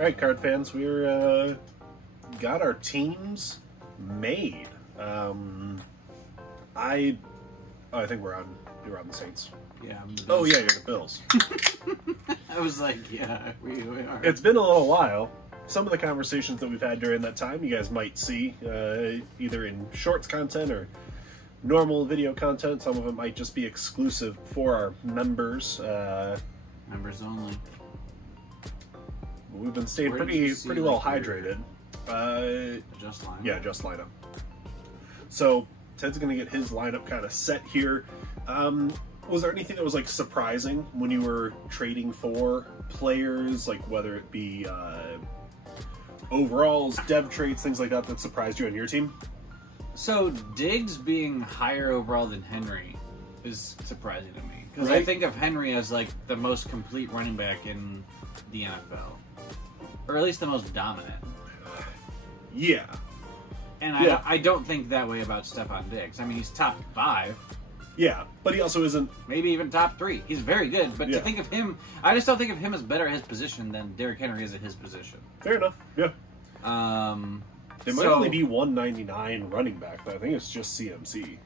All right, card fans, we're got our teams made. I think we're on the Saints. Yeah. Oh yeah, you're the Bills. I was like, yeah, we are. It's been a little while. Some of the conversations that we've had during that time, you guys might see either in shorts content or normal video content. Some of it might just be exclusive for our members. Members only. We've been staying Where did you see, pretty well like, hydrated. Just line. Yeah, just lineup. So Ted's gonna get his lineup kind of set here. Was there anything that was like surprising when you were trading for players, like whether it be overalls, dev traits, things like that, that surprised you on your team? So Diggs being higher overall than Henry is surprising to me because Right. I think of Henry as like the most complete running back in the NFL, or at least the most dominant. Yeah. And Yeah. I don't think that way about Stephon Diggs. I mean, he's top 5, Yeah, but he also isn't. maybe even top 3. He's very good, but Yeah. to think of him, I just don't think of him as better at his position than Derrick Henry is at his position. Fair enough. Yeah. It might So- only be 199 running back, but I think it's just CMC.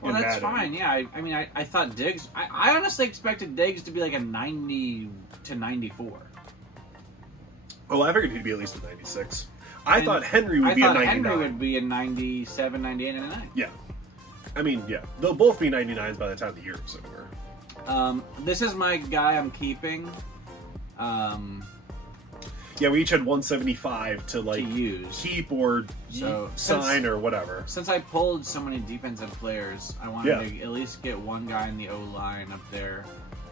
Well, in that's Madden. fine. Yeah, I mean, I thought Diggs. I honestly expected Diggs to be like a 90 to 94. Oh, I figured he'd be at least a 96. I thought Henry would I be a thought 99. Henry would be a 97, 98, and a 9. Yeah. I mean, yeah. They'll both be 99s by the time the year is over. This is my guy I'm keeping. Yeah, we each had 175 to like use. keep or So, sign since- or whatever. Since I pulled so many defensive players, I wanted Yeah. to at least get one guy in the O-line up there.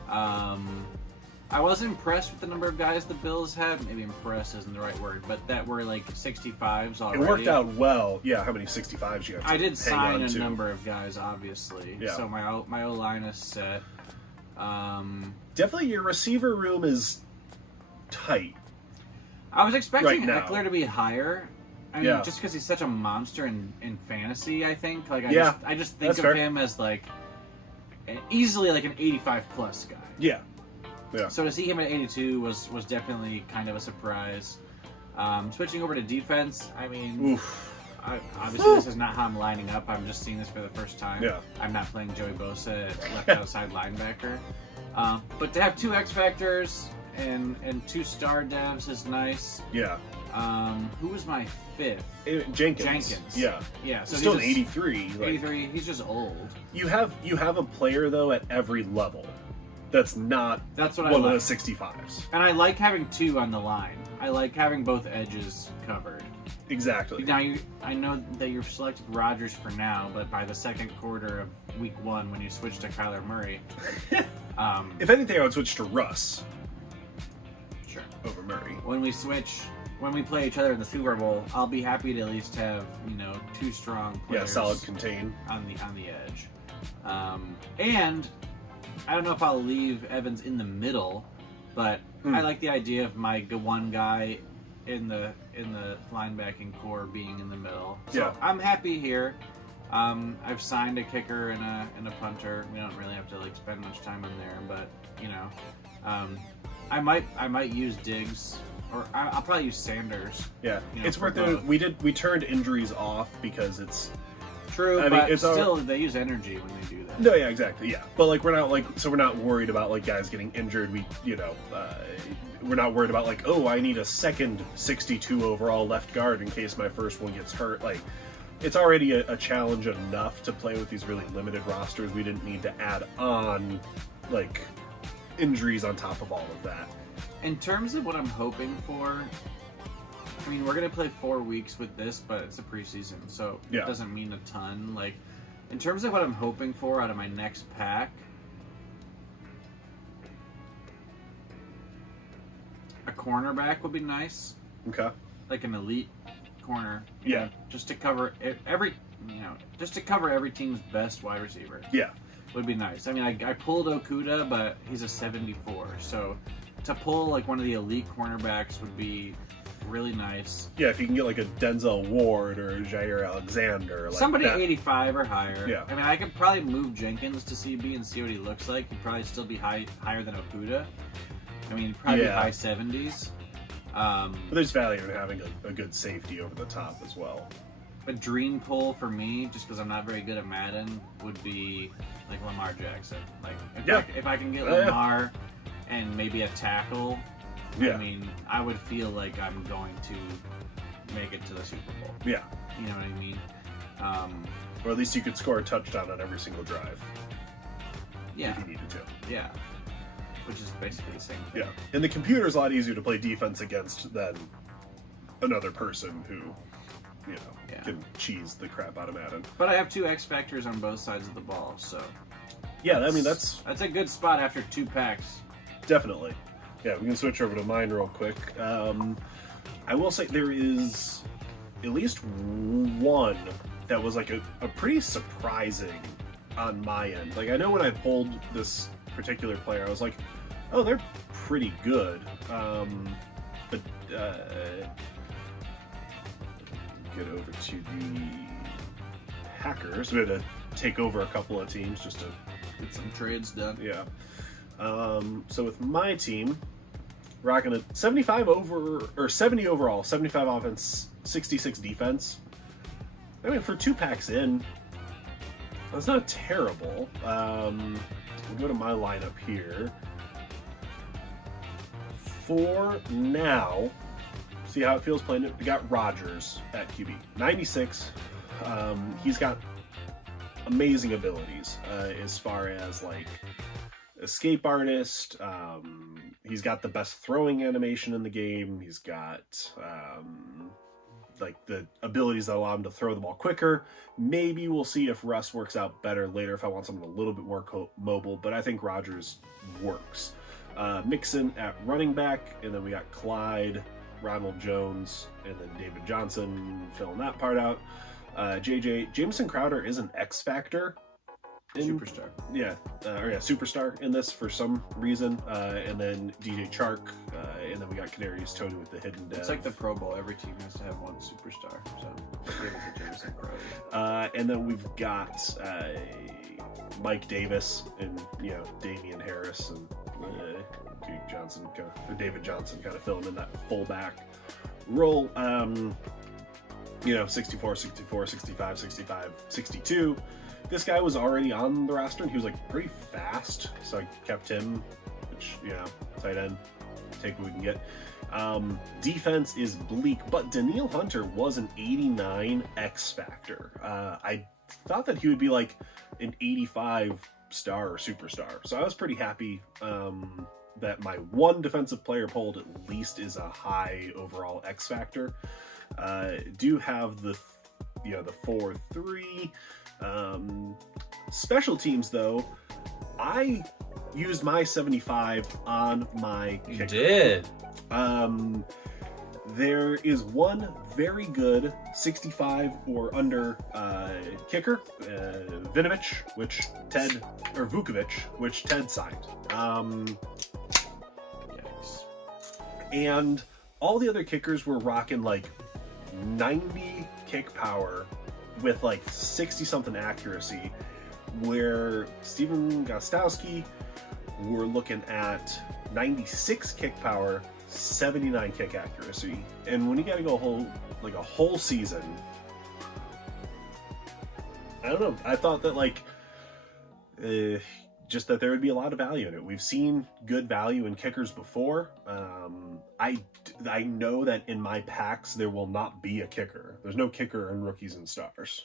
I was impressed with the number of guys the Bills had. Maybe impressed isn't the right word, but that were like 65s It already. worked out well. Yeah, how many 65s you have? I did hang sign on a to? number of guys, obviously. Yeah. So my O-line is set. Definitely, your receiver room is tight. I was expecting Right now. Eckler to be higher. I mean, Yeah. just because he's such a monster in fantasy, I think. Like, Yeah, I just think that's of fair. him as like easily like an 85 plus guy. Yeah. Yeah. So to see him at 82 was definitely kind of a surprise. Switching over to defense, I mean, Oof. obviously this is not how I'm lining up. I'm just seeing this for the first time. Yeah. I'm not playing Joey Bosa at left outside linebacker. But to have 2 X Factors and 2 star devs is nice. Yeah. Who was my 5th? Jenkins. Yeah. Yeah. So Still an he's 83. just, Like, 83. He's just old. you have a player though at every level that's not That's what I one like. of the 65s. And I like having 2 on the line. I like having both edges covered. Exactly. Now, I know that you've selected Rodgers for now, but by the second quarter of week 1, when you switch to Kyler Murray, If anything, I would switch to Russ sure. over Murray. When we play each other in the Super Bowl, I'll be happy to at least have 2 strong players. Yeah, solid contain. on the edge. And I don't know if I'll leave Evans in the middle, but I like the idea of my one guy in the linebacking core being in the middle. So Yeah. I'm happy here. I've signed a kicker and a punter. We don't really have to like spend much time in there, but I might use Diggs, or I'll probably use Sanders. Yeah, it's for worth it. both. We turned injuries off because it's True, I mean, but it's still they use energy when they do that. no, yeah, exactly, yeah. But like we're not worried about like guys getting injured. We're not worried about like, oh, I need a second 62 overall left guard in case my first one gets hurt. Like, it's already a challenge enough to play with these really limited rosters. We didn't need to add on like injuries on top of all of that. In terms of what I'm hoping for, I mean, we're going to play 4 weeks with this, but it's a preseason, so Yeah. it doesn't mean a ton. Like, in terms of what I'm hoping for out of my next pack, a cornerback would be nice, Okay. like an elite corner. Yeah. Just to cover every team's best wide receiver. Yeah. Would be nice. I mean, I pulled Okuda, but he's a 74, so to pull like one of the elite cornerbacks would be really nice. Yeah, if you can get like a Denzel Ward or a Jair Alexander, like Somebody that. 85 or higher. Yeah. I mean, I could probably move Jenkins to CB and see what he looks like. He'd probably still be higher than Okuda. I mean, he'd probably Yeah. be high 70s. But there's value in having a good safety over the top as well. A dream pull for me, just because I'm not very good at Madden, would be like Lamar Jackson. Like if I can get Lamar and maybe a tackle, I mean, I would feel like I'm going to make it to the Super Bowl. Yeah. You know what I mean? Or at least you could score a touchdown on every single drive. Yeah. If you needed to. Yeah. Which is basically the same thing. Yeah. And the computer's a lot easier to play defense against than another person who, you know, can cheese the crap out of Madden. But I have 2 X factors on both sides of the ball, so. Yeah, I mean, that's a good spot after 2 packs. Definitely. Yeah, we can switch over to mine real quick. I will say there is at least one that was like a pretty surprising on my end. Like, I know when I pulled this particular player, I was like, oh, they're pretty good. But get over to the Packers. We had to take over a couple of teams just to get some trades done. Yeah. So with my team, rocking a 75 over or 70 overall, 75 offense, 66 defense. I mean, for 2 packs in, that's not terrible. We'll go to my lineup here. For now, see how it feels playing it. We got Rodgers at QB, 96. He's got amazing abilities as far as like escape artist. He's got the best throwing animation in the game. He's got like the abilities that allow him to throw the ball quicker. Maybe we'll see if Russ works out better later if I want something a little bit more mobile, but I think Rodgers works. Mixon at running back, and then we got Clyde, Ronald Jones, and then David Johnson filling that part out. Jamison Crowder is an X factor. Superstar. Superstar in this for some reason. And then DJ Chark, and then we got Kadarius Toney with the hidden dev. It's like the Pro Bowl. Every team has to have one superstar. So give it to Jamison Crowder. And then we've got Mike Davis and Damian Harris and David Johnson kind of filling in that fullback role. 64, 64, 65, 65, 62. This guy was already on the roster and he was like pretty fast, so I kept him, which, tight end, take what we can get. Defense is bleak, but Daniil Hunter was an 89 X factor. I thought that he would be like an 85 star or superstar, so I was pretty happy that my one defensive player pulled at least is a high overall X factor. Do have the 4-3. Special teams, though, I used my 75 on my kicker. You did. There is one very good 65 or under kicker, Vukovic, which Ted signed. Yikes. And all the other kickers were rocking like 90 kick power with like 60 something accuracy, where Steven Gostowski we're looking at 96 kick power, 79 kick accuracy. And when you gotta go a whole season, I don't know, I thought that just that there would be a lot of value in it. We've seen good value in kickers before. I know that in my packs there will not be a kicker. There's no kicker in Rookies and Stars.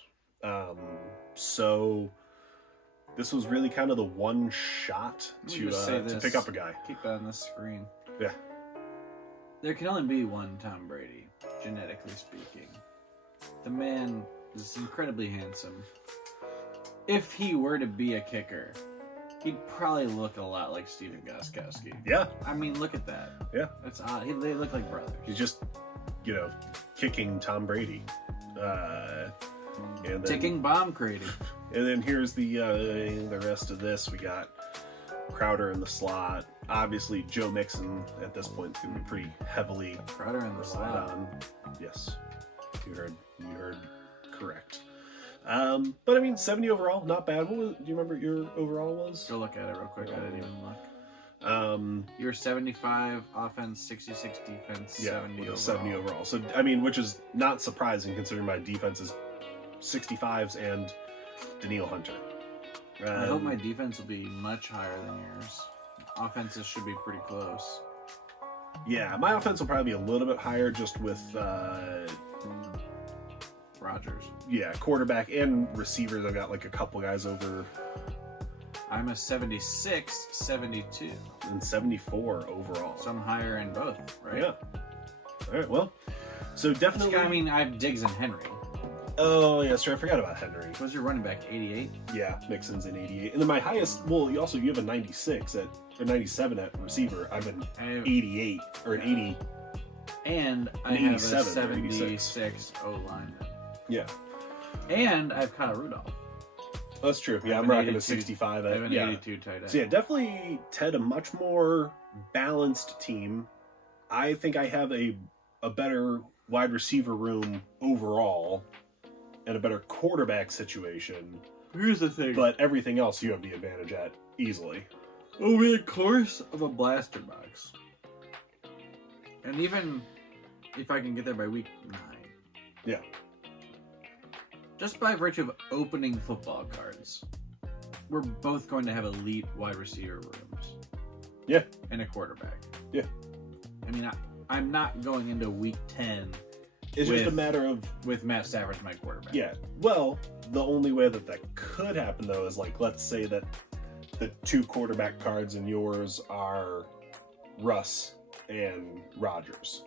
So this was really kind of the one shot to pick up a guy. Keep it on the screen. Yeah. There can only be one Tom Brady, genetically speaking. The man is incredibly handsome. If he were to be a kicker, he'd probably look a lot like Steven Gostkowski. Yeah. I mean, look at that. Yeah. That's odd. They look like brothers. He's just, kicking Tom Brady. And then, ticking bomb Brady. And then here's the rest of this. We got Crowder in the slot. Obviously, Joe Mixon at this point is going to be pretty heavily Crowder in the slot. on. Yes, you heard correct. But I mean, 70 overall, not bad. Do you remember what your overall was? Go look at it real quick. I didn't even look. You're 75 offense, 66 defense, 70 with a overall. 70 overall. So, I mean, which is not surprising considering my defense is 65s and Daniil Hunter. I hope my defense will be much higher than yours. Offenses should be pretty close. Yeah, my offense will probably be a little bit higher just with, Rodgers. yeah, quarterback and receivers. I've got like a couple guys over. I'm a 76, 72. And 74 overall. So I'm higher in both, right? Yeah. All right, well, so definitely. I mean, I have Diggs and Henry. Oh, yeah, sure. I forgot about Henry. What's your running back? 88? Yeah, Mixon's in 88. And then my highest, well, you have a 96 or 97 at receiver. I'm an 88 or an 80. And I have a 77, 76 O-line. Yeah. And I have Kyle Rudolph. That's true. I Yeah, have I'm an rocking a 82 65 I have at, an 82 tight end. So yeah, definitely Ted, a much more balanced team. I think I have a better wide receiver room overall and a better quarterback situation. Here's the thing. But everything else you have the advantage at easily. Over the course of a blaster box, and even if I can get there by week 9, Yeah. just by virtue of opening football cards, we're both going to have elite wide receiver rooms. Yeah. And a quarterback. Yeah. I mean, I'm not going into week 10 It's just a matter of... with Matt Stafford as my quarterback. Yeah. Well, the only way that could happen, though, is like, let's say that the 2 quarterback cards in yours are Russ and Rodgers.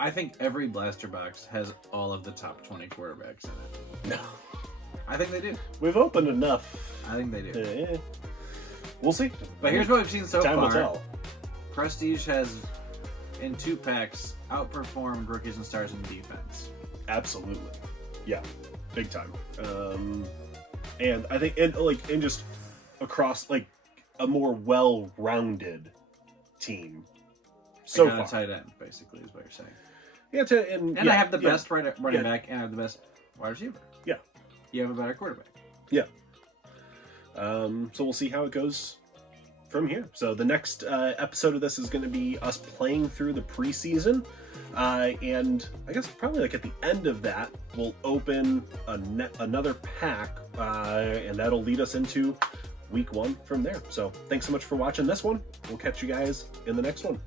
I think every blaster box has all of the top 20 quarterbacks in it. No. I think they do. We've opened enough. I think they do. We'll see. But here's what we've seen so Time far. will tell. Prestige has, in 2 packs, outperformed rookies and stars in defense. Absolutely. Yeah. Big time. And I think, and just across, like, a more well-rounded team so I got far. a tight end, basically, is what you're saying. Yeah, and I have the best running Yeah. back, and I have the best wide receiver. Yeah. You have a better quarterback. Yeah. So we'll see how it goes from here. So the next episode of this is going to be us playing through the preseason. And I guess probably like at the end of that, we'll open another pack, and that'll lead us into week 1 from there. So thanks so much for watching this one. We'll catch you guys in the next one.